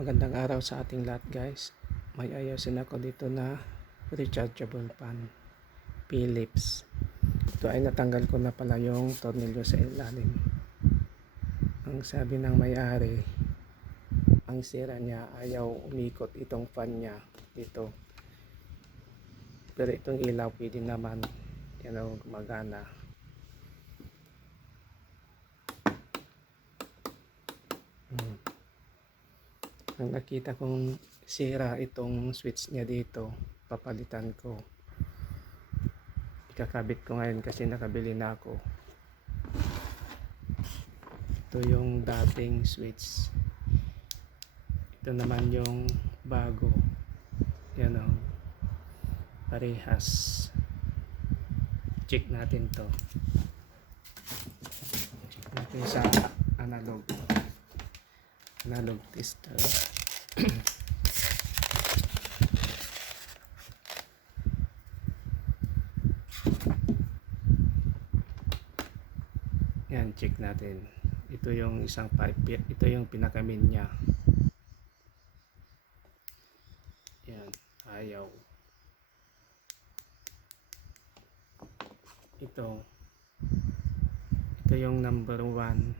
Magandang araw sa ating lahat guys. May ayusin ako dito na rechargeable fan Philips. Ito ay natanggal ko na pala yung tornilyo sa ilalim. Ang sabi ng may-ari, ang sira niya ayaw umikot itong fan niya dito. Pero itong ilaw pwede naman, yan ang gumagana. Ang nakita kong sira itong switch niya dito, papalitan ko. Ikakabit ko ngayon kasi nakabili na ako. Ito yung dating switch. Ito naman yung bago. Yan o. Parehas. Check natin to. Check natin sa analog tester. Yan, check natin. Ito yung isang pipe. Ito yung pinakamin niya. Yan, ayaw. Ito yung number 1.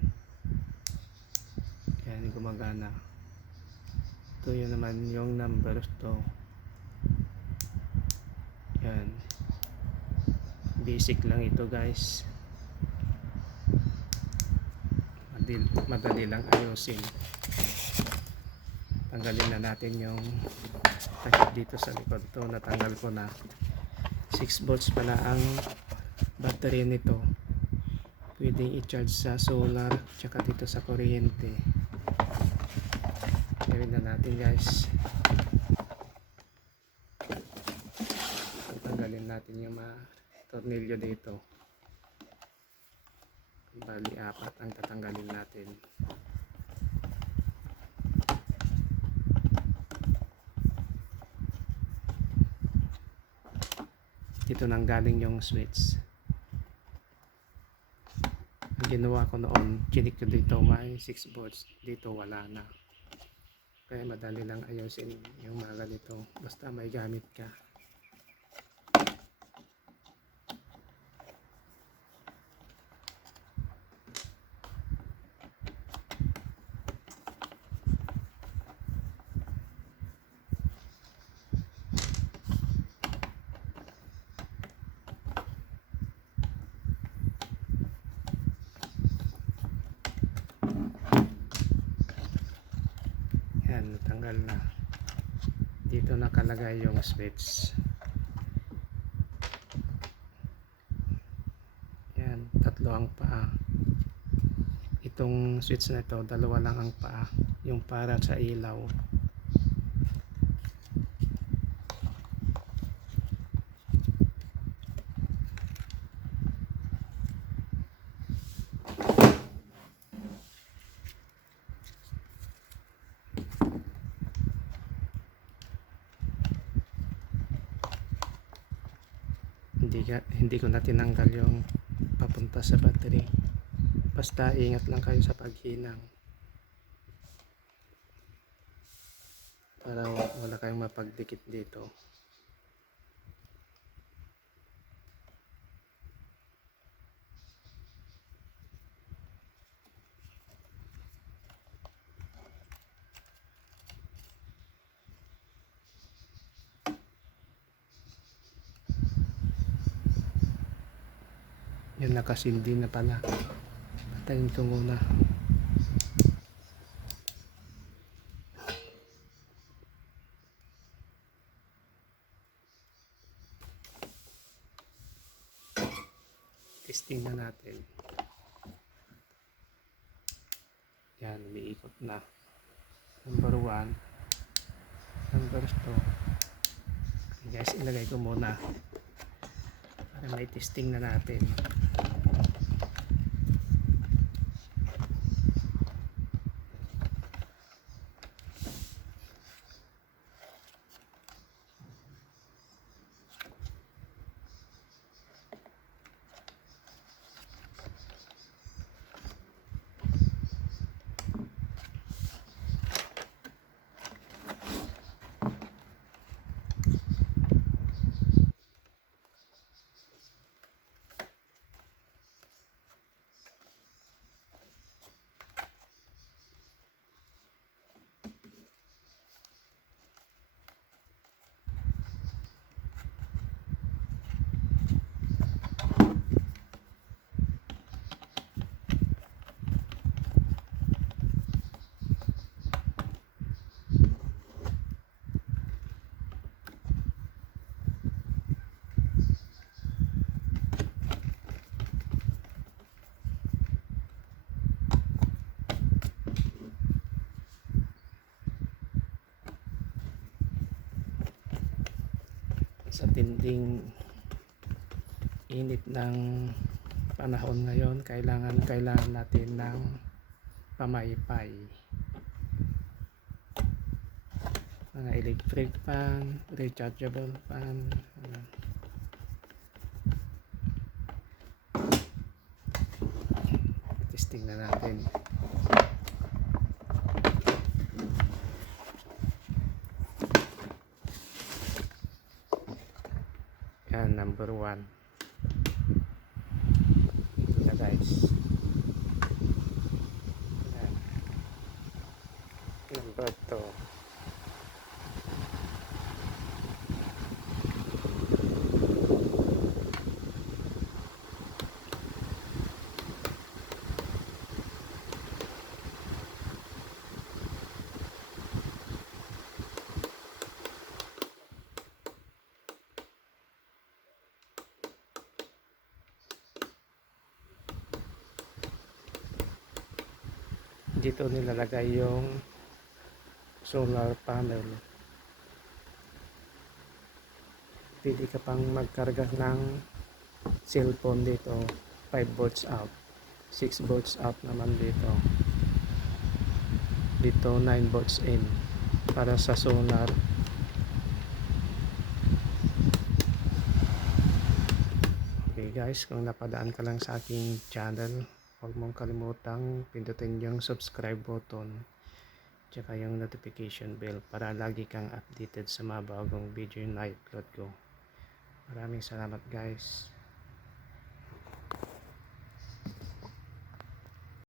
Yan, gumagana. Ito yun naman yung number 2. Yan. Basic lang ito guys. Madali lang ayusin. Tanggalin na natin yung takip dito sa likod. Ito natanggal ko na. 6 volts pala ang battery nito. Pwedeng i-charge sa solar tsaka dito sa kuryente. Gawin na natin guys. Tanggalin natin yung mga tornilyo dito. Bali 4 ang tatanggalin natin. Dito nang galing yung switch. Ang ginawa ko noon, chinik ko dito may 6 volts. Dito wala na. Kaya madali lang ayusin yung mga ganito. Basta may gamit ka. Yan, natanggal na. Dito nakalagay yung switch. Yan, 3 ang paa. Itong switch na ito, 2 lang ang paa. Yung para sa ilaw. Hindi ko na tinanggal yung papunta sa battery. Basta ingat lang kayo sa paghinang para wala kayong mapagdikit dito. Yan, nakasindi na pala. Patayin ko muna. Testing na natin. Yan, umiikot na. Number 1. Number 2. Okay guys, ilagay ko muna para may testing na natin. sa tinding init ng panahon ngayon, kailangan natin ng pamaypay, mga electric fan, rechargeable fan. Testing na natin. Yan, number 1. Ito na guys. Yan. Number 2. Dito nilalagay yung solar panel. Pwede ka pang magkarga ng cellphone dito. 5 volts out, 6 volts out naman dito. Dito 9 volts in para sa solar. Okay guys, kung napadaan ka lang sa aking channel, huwag mong kalimutang pindutin yung subscribe button tsaka yung notification bell para lagi kang updated sa mga bagong video na i-upload ko. Maraming salamat guys.